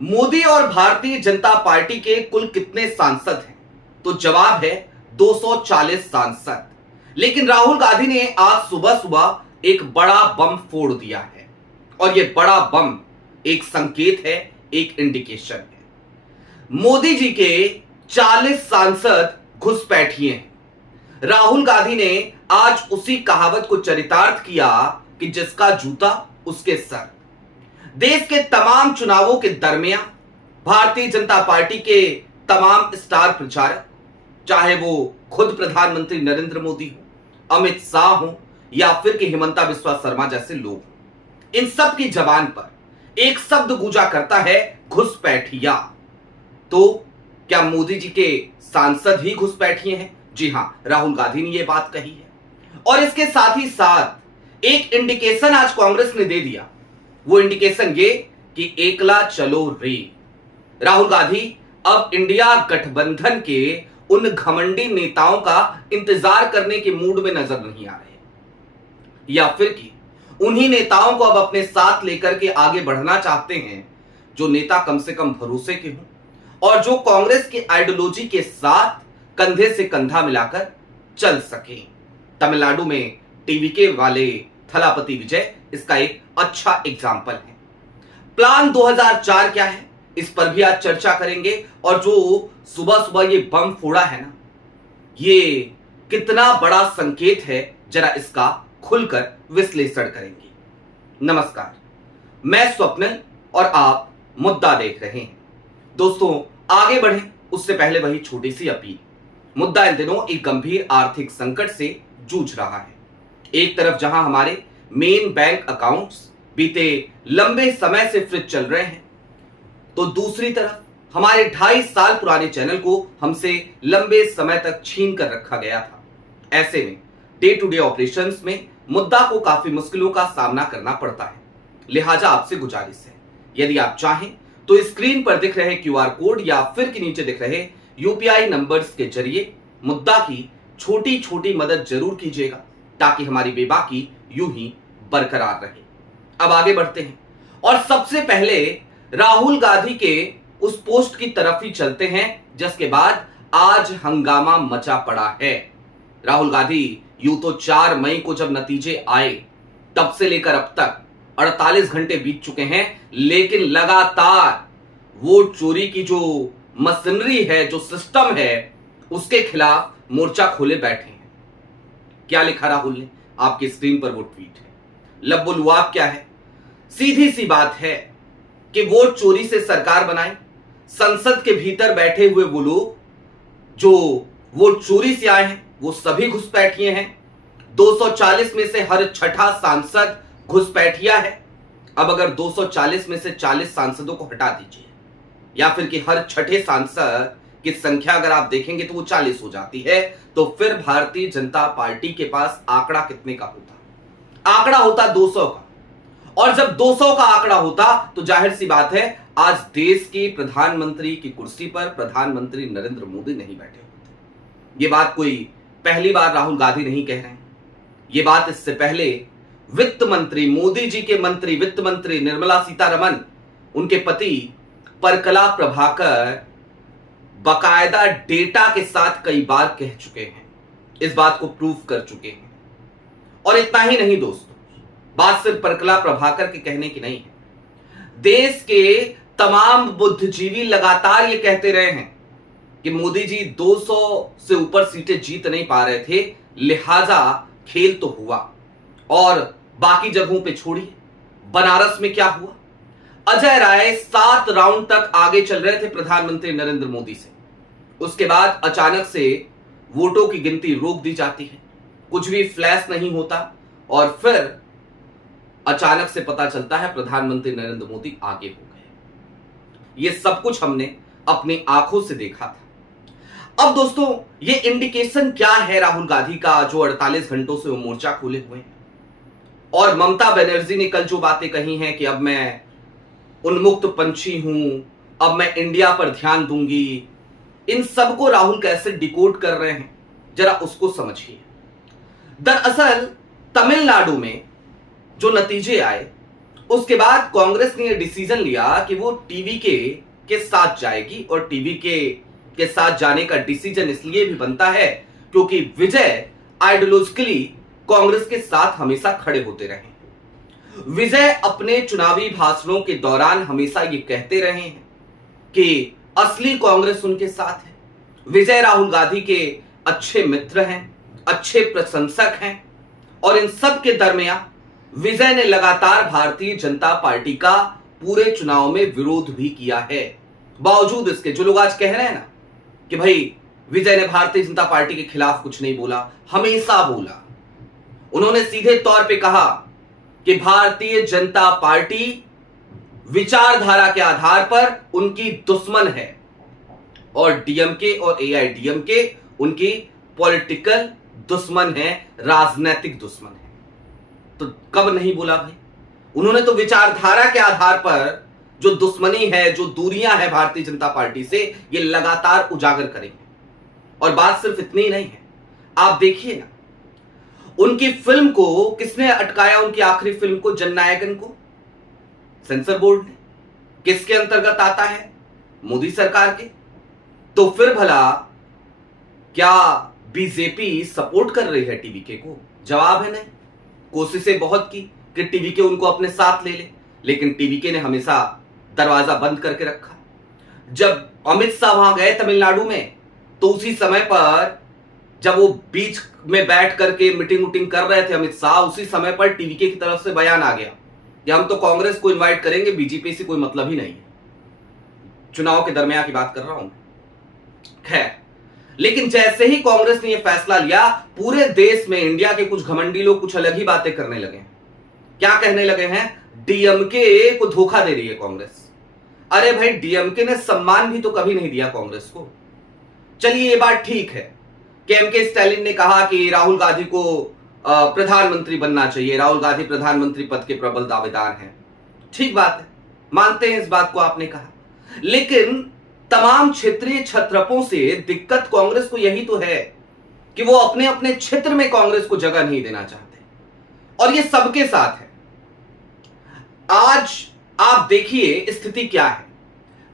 मोदी और भारतीय जनता पार्टी के कुल कितने सांसद हैं? तो जवाब है 240 सांसद। लेकिन राहुल गांधी ने आज सुबह सुबह एक बड़ा बम फोड़ दिया है और यह बड़ा बम एक संकेत है, एक इंडिकेशन है। मोदी जी के 40 सांसद घुसपैठिए हैं। राहुल गांधी ने आज उसी कहावत को चरितार्थ किया कि जिसका जूता उसके सर। देश के तमाम चुनावों के दरमियान भारतीय जनता पार्टी के तमाम स्टार प्रचारक, चाहे वो खुद प्रधानमंत्री नरेंद्र मोदी हो, अमित शाह हो या फिर कि हिमंता बिस्वा शर्मा जैसे लोग हो, इन सब की जबान पर एक शब्द गूंजा करता है, घुसपैठिया। तो क्या मोदी जी के सांसद ही घुसपैठिए हैं? जी हां, राहुल गांधी ने यह बात कही है। और इसके साथ ही साथ एक इंडिकेशन आज कांग्रेस ने दे दिया। वो इंडिकेशन ये कि एकला चलो रे। राहुल गांधी अब इंडिया गठबंधन के उन घमंडी नेताओं का इंतजार करने के मूड में नजर नहीं आ रहे, या फिर कि उन्हीं नेताओं को अब अपने साथ लेकर के आगे बढ़ना चाहते हैं जो नेता कम से कम भरोसे के हों और जो कांग्रेस की आइडियोलॉजी के साथ कंधे से कंधा मिलाकर चल सके। तमिलनाडु में टीवीके वाले थलापति विजय इसका एक अच्छा एग्जाम्पल है। प्लान 2004 क्या है, इस पर भी आज चर्चा करेंगे। और जो सुबह सुबह ये बम फोड़ा है ना, ये कितना बड़ा संकेत है, जरा इसका खुलकर विश्लेषण करेंगे। नमस्कार, मैं स्वप्निल और आप मुद्दा देख रहे हैं। दोस्तों, आगे बढ़ें उससे पहले वही छोटी सी अपील। मुद्दा इन दिनों एक गंभीर आर्थिक संकट से जूझ रहा है। एक तरफ जहां हमारे मेन बैंक अकाउंट्स बीते लंबे समय से फ्रीज चल रहे हैं, तो दूसरी तरफ हमारे 2.5 साल पुराने चैनल को हमसे लंबे समय तक छीन कर रखा गया था। ऐसे में डे टू डे ऑपरेशंस में मुद्दा को काफी मुश्किलों का सामना करना पड़ता है। लिहाजा आपसे गुजारिश है, यदि आप चाहें तो स्क्रीन पर दिख रहे क्यूआर कोड या फिर के नीचे दिख रहे यूपीआई नंबर्स के जरिए मुद्दा की छोटी छोटी मदद जरूर कीजिएगा, ताकि हमारी बेबाकी यूं ही बरकरार रहे। अब आगे बढ़ते हैं और सबसे पहले राहुल गांधी के उस पोस्ट की तरफ ही चलते हैं जिसके बाद आज हंगामा मचा पड़ा है। राहुल गांधी यूं तो 4 मई को जब नतीजे आए तब से लेकर अब तक 48 घंटे बीत चुके हैं, लेकिन लगातार वोट चोरी की जो मशीनरी है, जो सिस्टम है, उसके खिलाफ मोर्चा खोले बैठे हैं। क्या लिखा राहुल ने? आपकी स्क्रीन पर वो ट्वीट है। लब्बुलुआब क्या है? सीधी सी बात है कि वोट चोरी से सरकार बनाए। संसद के भीतर बैठे हुए वो लोग जो वोट चोरी से आए हैं वो सभी घुसपैठिए हैं। 240 में से हर छठा सांसद घुसपैठिया है। अब अगर 240 में से 40 सांसदों को हटा दीजिए या फिर कि हर छठे सांसद की संख्या अगर आप देखेंगे तो वो 40 हो जाती है, तो फिर भारतीय जनता पार्टी के पास आंकड़ा कितने का होता? आंकड़ा होता 200 का। और जब 200 का आंकड़ा होता तो जाहिर सी बात है आज देश की प्रधानमंत्री की कुर्सी पर प्रधानमंत्री नरेंद्र मोदी नहीं बैठे होते। ये बात कोई पहली बार राहुल गांधी नहीं कह रहे हैं। ये बात इससे पहले वित्त मंत्री, मोदी जी के मंत्री, वित्त मंत्री निर्मला सीतारमण, उनके पति परकला प्रभाकर बकायदा डेटा के साथ कई बार कह चुके हैं, इस बात को प्रूव कर चुके हैं। और इतना ही नहीं दोस्तों, बात सिर्फ परकला प्रभाकर के कहने की नहीं है। देश के तमाम बुद्धिजीवी लगातार ये कहते रहे हैं कि मोदी जी 200 से ऊपर सीटें जीत नहीं पा रहे थे, लिहाजा खेल तो हुआ। और बाकी जगहों पे छोड़िए, बनारस में क्या हुआ? अजय राय 7 राउंड तक आगे चल रहे थे प्रधानमंत्री नरेंद्र मोदी से। उसके बाद अचानक से वोटों की गिनती रोक दी जाती है, कुछ भी फ्लैश नहीं होता और फिर अचानक से पता चलता है प्रधानमंत्री नरेंद्र मोदी आगे हो गए। ये सब कुछ हमने अपनी आंखों से देखा था। अब दोस्तों, ये इंडिकेशन क्या है राहुल गांधी का जो 48 घंटों से वो मोर्चा खोले हुए हैं? और ममता बनर्जी ने कल जो बातें कही हैं कि अब मैं उन्मुक्त पंछी हूं, अब मैं इंडिया पर ध्यान दूंगी, इन सब को राहुल कैसे डिकोड कर रहे हैं, जरा उसको समझिए। दरअसल तमिलनाडु में जो नतीजे आए उसके बाद कांग्रेस ने यह डिसीजन लिया कि वो टीवी के साथ जाएगी, और टीवी के साथ जाने का डिसीजन इसलिए भी बनता है क्योंकि विजय आइडियोलॉजिकली कांग्रेस के साथ हमेशा खड़े होते रहे। विजय अपने चुनावी भाषणों के दौरान हमेशा ये कहते रहे हैं कि असली कांग्रेस उनके साथ है। विजय राहुल गांधी के अच्छे मित्र हैं, अच्छे प्रशंसक हैं, और इन सब के दरमियान विजय ने लगातार भारतीय जनता पार्टी का पूरे चुनाव में विरोध भी किया है। बावजूद इसके जो लोग आज कह रहे हैं ना कि भाई विजय ने भारतीय जनता पार्टी के खिलाफ कुछ नहीं बोला, हमेशा बोला। उन्होंने सीधे तौर पे कहा कि भारतीय जनता पार्टी विचारधारा के आधार पर उनकी दुश्मन है, और डीएमके और एआईडीएमके उनकी पॉलिटिकल दुश्मन है, राजनीतिक दुश्मन है। तो कब नहीं बोला भाई? उन्होंने तो विचारधारा के आधार पर जो दुश्मनी है, जो दूरियां हैं भारतीय जनता पार्टी से, ये लगातार उजागर करेंगे। और बात सिर्फ इतनी ही नहीं है, आप देखिए ना, उनकी फिल्म को किसने अटकाया? उनकी आखिरी फिल्म को, जननायकन को, सेंसर बोर्ड ने। किसके अंतर्गत आता है? मोदी सरकार के। तो फिर भला क्या बीजेपी सपोर्ट कर रही है टीवीके को? जवाब है नहीं। कोशिशें बहुत की कि टीवीके उनको अपने साथ ले ले, लेकिन टीवीके ने हमेशा दरवाजा बंद करके रखा। जब अमित शाह वहां गए तमिलनाडु में, तो उसी समय पर जब वो बीच में बैठ करके मीटिंग कर रहे थे अमित शाह, उसी समय पर टीवीके की तरफ से बयान आ गया कि हम तो कांग्रेस को इनवाइट करेंगे, बीजेपी से कोई मतलब ही नहीं है। चुनाव के दरमियान की बात कर रहा हूं। खैर, लेकिन जैसे ही कांग्रेस ने यह फैसला लिया, पूरे देश में इंडिया के कुछ घमंडी लोग कुछ अलग ही बातें करने लगे। क्या कहने लगे हैं? डीएमके को धोखा दे रही है कांग्रेस। अरे भाई, डीएमके ने सम्मान भी तो कभी नहीं दिया कांग्रेस को। चलिए, ये बात ठीक है कि एमके स्टालिन ने कहा कि राहुल गांधी को प्रधानमंत्री बनना चाहिए, राहुल गांधी प्रधानमंत्री पद के प्रबल दावेदार हैं। ठीक बात है, मानते हैं इस बात को, आपने कहा। लेकिन तमाम क्षेत्रीय छत्रपों से दिक्कत कांग्रेस को यही तो है कि वो अपने अपने क्षेत्र में कांग्रेस को जगह नहीं देना चाहते, और ये सबके साथ है। आज आप देखिए स्थिति क्या है।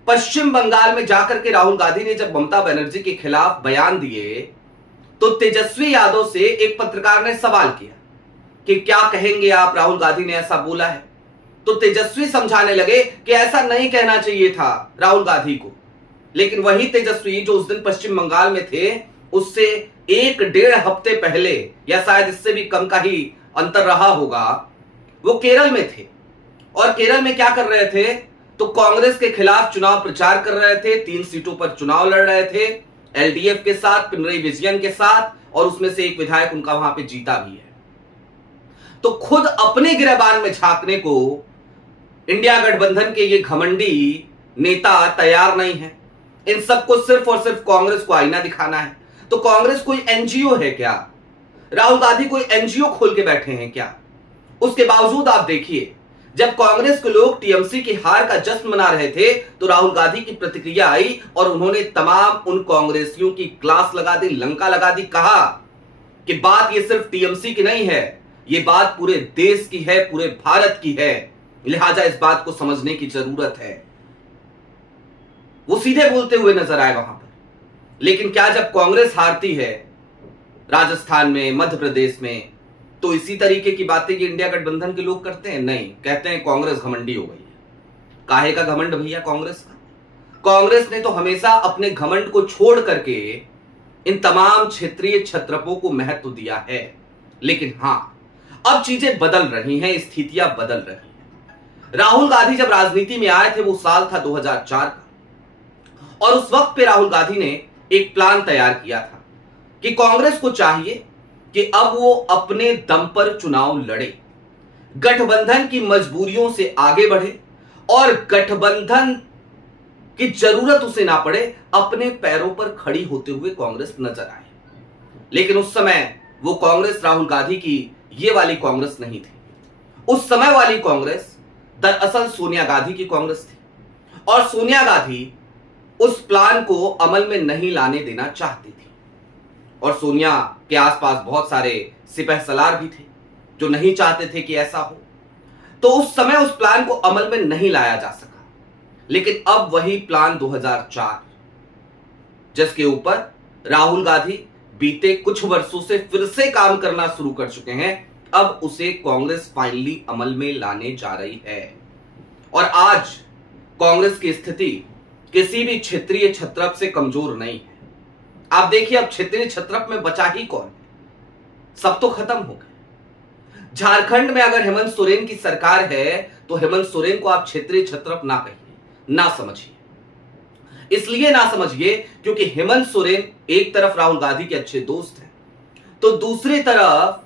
पश्चिम बंगाल में जाकर के राहुल गांधी ने जब ममता बनर्जी के खिलाफ बयान दिए, तो तेजस्वी यादव से एक पत्रकार ने सवाल किया कि क्या कहेंगे आप, राहुल गांधी ने ऐसा बोला है। तो तेजस्वी समझाने लगे कि ऐसा नहीं कहना चाहिए था राहुल गांधी को। लेकिन वही तेजस्वी जो उस दिन पश्चिम बंगाल में थे, उससे 1-1.5 हफ्ते पहले, या शायद इससे भी कम का ही अंतर रहा होगा, वो केरल में थे। और केरल में क्या कर रहे थे? तो कांग्रेस के खिलाफ चुनाव प्रचार कर रहे थे। 3 सीटों पर चुनाव लड़ रहे थे, एलडीएफ के साथ, पिनरई विजयन के साथ, और उसमें से एक विधायक उनका वहां पे जीता भी है। तो खुद अपने गिरबान में झांकने को इंडिया गठबंधन के ये घमंडी नेता तैयार नहीं है। इन सबको सिर्फ और सिर्फ कांग्रेस को आईना दिखाना है। तो कांग्रेस कोई एनजीओ है क्या? राहुल गांधी कोई एनजीओ खोल के बैठे हैं क्या? उसके बावजूद आप देखिए, जब कांग्रेस के लोग टीएमसी की हार का जश्न मना रहे थे, तो राहुल गांधी की प्रतिक्रिया आई और उन्होंने तमाम उन कांग्रेसियों की क्लास लगा दी, लंका लगा दी। कहा कि बात ये सिर्फ टीएमसी की नहीं है, ये बात पूरे देश की है, पूरे भारत की है, लिहाजा इस बात को समझने की जरूरत है। वो सीधे बोलते हुए नजर आए वहां पर। लेकिन क्या जब कांग्रेस हारती है राजस्थान में, मध्य प्रदेश में, तो इसी तरीके की बातें कि इंडिया गठबंधन के लोग करते हैं? नहीं, कहते हैं कांग्रेस घमंडी हो गई है। काहे का घमंड भैया कांग्रेस का? कांग्रेस ने तो हमेशा अपने घमंड को छोड़ करके इन तमाम क्षेत्रीय छत्रपों को महत्व दिया है। लेकिन हां, अब चीजें बदल रही हैं, स्थितियां बदल रही हैं। राहुल गांधी जब राजनीति में आए थे, वो साल था 2004 का, और उस वक्त पे राहुल गांधी ने एक प्लान तैयार किया था कि कांग्रेस को चाहिए कि अब वो अपने दम पर चुनाव लड़े, गठबंधन की मजबूरियों से आगे बढ़े, और गठबंधन की जरूरत उसे ना पड़े, अपने पैरों पर खड़ी होते हुए कांग्रेस नजर आए। लेकिन उस समय वो कांग्रेस राहुल गांधी की ये वाली कांग्रेस नहीं थी। उस समय वाली कांग्रेस दरअसल सोनिया गांधी की कांग्रेस थी, और सोनिया गांधी उस प्लान को अमल में नहीं लाने देना चाहती थी। और सोनिया के आसपास बहुत सारे सिपहसालार भी थे जो नहीं चाहते थे कि ऐसा हो। तो उस समय उस प्लान को अमल में नहीं लाया जा सका। लेकिन अब वही प्लान 2004, जिसके ऊपर राहुल गांधी बीते कुछ वर्षों से फिर से काम करना शुरू कर चुके हैं, अब उसे कांग्रेस फाइनली अमल में लाने जा रही है। और आज कांग्रेस की स्थिति किसी भी क्षेत्रीय छत्रप से कमजोर नहीं है। आप देखिए, अब क्षेत्रीय छत्रप में बचा ही कौन है? सब तो खत्म हो गए। झारखंड में अगर हेमंत सोरेन की सरकार है तो हेमंत सोरेन को आप क्षेत्रीय छत्रप ना कहिए, ना समझिए। इसलिए ना समझिए क्योंकि हेमंत सोरेन एक तरफ राहुल गांधी के अच्छे दोस्त हैं, तो दूसरी तरफ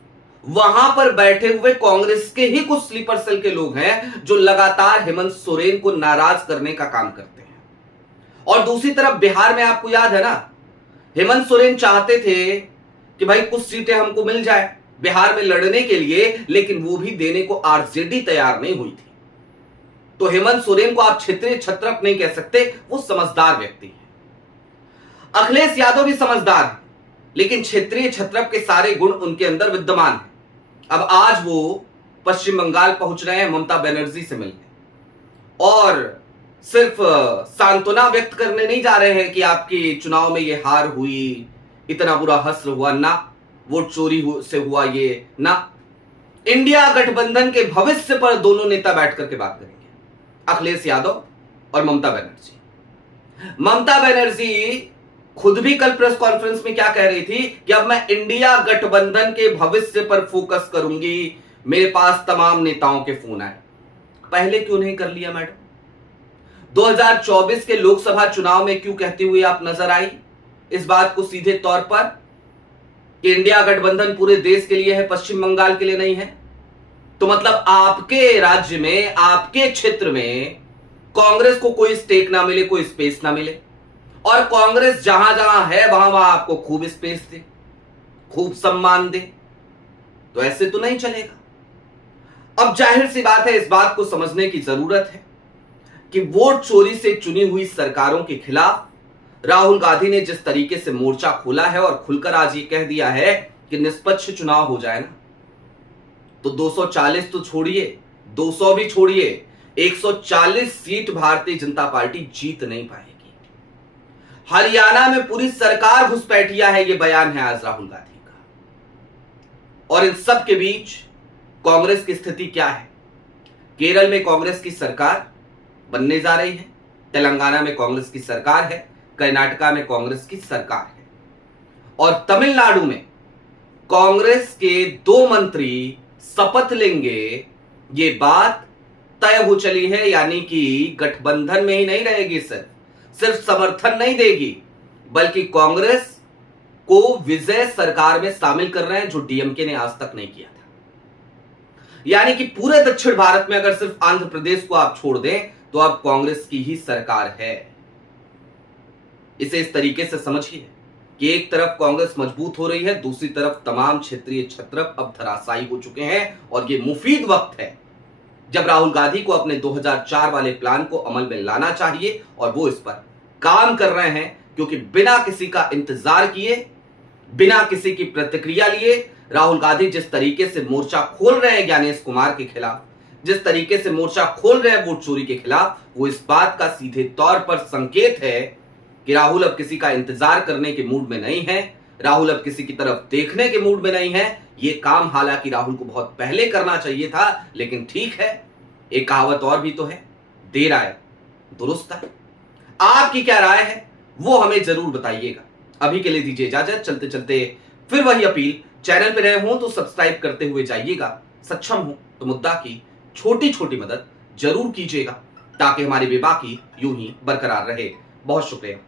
वहां पर बैठे हुए कांग्रेस के ही कुछ स्लीपर सेल के लोग हैं जो लगातार हेमंत सोरेन को नाराज करने का काम करते हैं। और दूसरी तरफ बिहार में आपको याद है ना, हेमंत सोरेन चाहते थे कि भाई कुछ सीटें हमको मिल जाए बिहार में लड़ने के लिए, लेकिन वो भी देने को आरजेडी तैयार नहीं हुई थी। तो हेमंत सोरेन को आप क्षेत्रीय छत्रप नहीं कह सकते, वो समझदार व्यक्ति है। अखिलेश यादव भी समझदार है, लेकिन क्षेत्रीय छत्रप के सारे गुण उनके अंदर विद्यमान हैं। अब आज वो पश्चिम बंगाल पहुंच रहे हैं ममता बनर्जी से मिलने, और सिर्फ सांत्वना व्यक्त करने नहीं जा रहे हैं कि आपकी चुनाव में ये हार हुई, इतना बुरा हश्र हुआ ना, वोट चोरी से हुआ ये ना। इंडिया गठबंधन के भविष्य पर दोनों नेता बैठ करके बात करेंगे, अखिलेश यादव और ममता बनर्जी। ममता बनर्जी खुद भी कल प्रेस कॉन्फ्रेंस में क्या कह रही थी कि अब मैं इंडिया गठबंधन के भविष्य पर फोकस करूंगी, मेरे पास तमाम नेताओं के फोन आए। पहले क्यों नहीं कर लिया मैडम? 2024 के लोकसभा चुनाव में क्यों कहती हुई आप नजर आई इस बात को सीधे तौर पर कि इंडिया गठबंधन पूरे देश के लिए है, पश्चिम बंगाल के लिए नहीं है? तो मतलब आपके राज्य में, आपके क्षेत्र में कांग्रेस को कोई स्टेक ना मिले, कोई स्पेस ना मिले, और कांग्रेस जहां जहां है वहां वहां आपको खूब स्पेस दे, खूब सम्मान दे। तो ऐसे तो नहीं चलेगा। अब जाहिर सी बात है, इस बात को समझने की जरूरत है कि वोट चोरी से चुनी हुई सरकारों के खिलाफ राहुल गांधी ने जिस तरीके से मोर्चा खोला है और खुलकर आज ये कह दिया है कि निष्पक्ष चुनाव हो जाए ना, तो 240 तो छोड़िए, 200 भी छोड़िए, 140 सीट भारतीय जनता पार्टी जीत नहीं पाएगी। हरियाणा में पूरी सरकार घुसपैठिया है, ये बयान है आज राहुल गांधी का। और इन सब के बीच कांग्रेस की स्थिति क्या है? केरल में कांग्रेस की सरकार बनने जा रही है, तेलंगाना में कांग्रेस की सरकार है, कर्नाटका में कांग्रेस की सरकार है, और तमिलनाडु में कांग्रेस के 2 मंत्री शपथ लेंगे। ये बात तय हो चली है, यानी कि गठबंधन में ही नहीं रहेगी, सिर्फ समर्थन नहीं देगी, बल्कि कांग्रेस को विजय सरकार में शामिल कर रहे हैं, जो डीएमके ने आज तक नहीं किया था। यानी कि पूरे दक्षिण भारत में अगर सिर्फ आंध्र प्रदेश को आप छोड़ दें तो अब कांग्रेस की ही सरकार है। इसे इस तरीके से समझिए कि एक तरफ कांग्रेस मजबूत हो रही है, दूसरी तरफ तमाम क्षेत्रीय छत्रप अब धराशायी हो चुके हैं, और ये मुफीद वक्त है जब राहुल गांधी को अपने 2004 वाले प्लान को अमल में लाना चाहिए, और वो इस पर काम कर रहे हैं। क्योंकि बिना किसी का इंतजार किए, बिना किसी की प्रतिक्रिया लिए राहुल गांधी जिस तरीके से मोर्चा खोल रहे हैं ज्ञानेश कुमार के खिलाफ, जिस तरीके से मोर्चा खोल रहे हैं वोट चोरी के खिलाफ, वो इस बात का सीधे तौर पर संकेत है कि राहुल अब किसी का इंतजार करने के मूड में नहीं है, राहुल अब किसी की तरफ देखने के मूड में नहीं है। ये काम हालांकि राहुल को बहुत पहले करना चाहिए था, लेकिन ठीक है, एक कहावत और भी तो है, देर आए दुरुस्त आए। आपकी क्या राय है वो हमें जरूर बताइएगा। अभी के लिए दीजिए इजाजत। चलते चलते फिर वही अपील, चैनल पे नए हो तो सब्सक्राइब करते हुए जाइएगा, सक्षम हो तो मुद्दा की छोटी छोटी मदद जरूर कीजिएगा, ताकि हमारी बेबाकी यूं ही बरकरार रहे। बहुत शुक्रिया।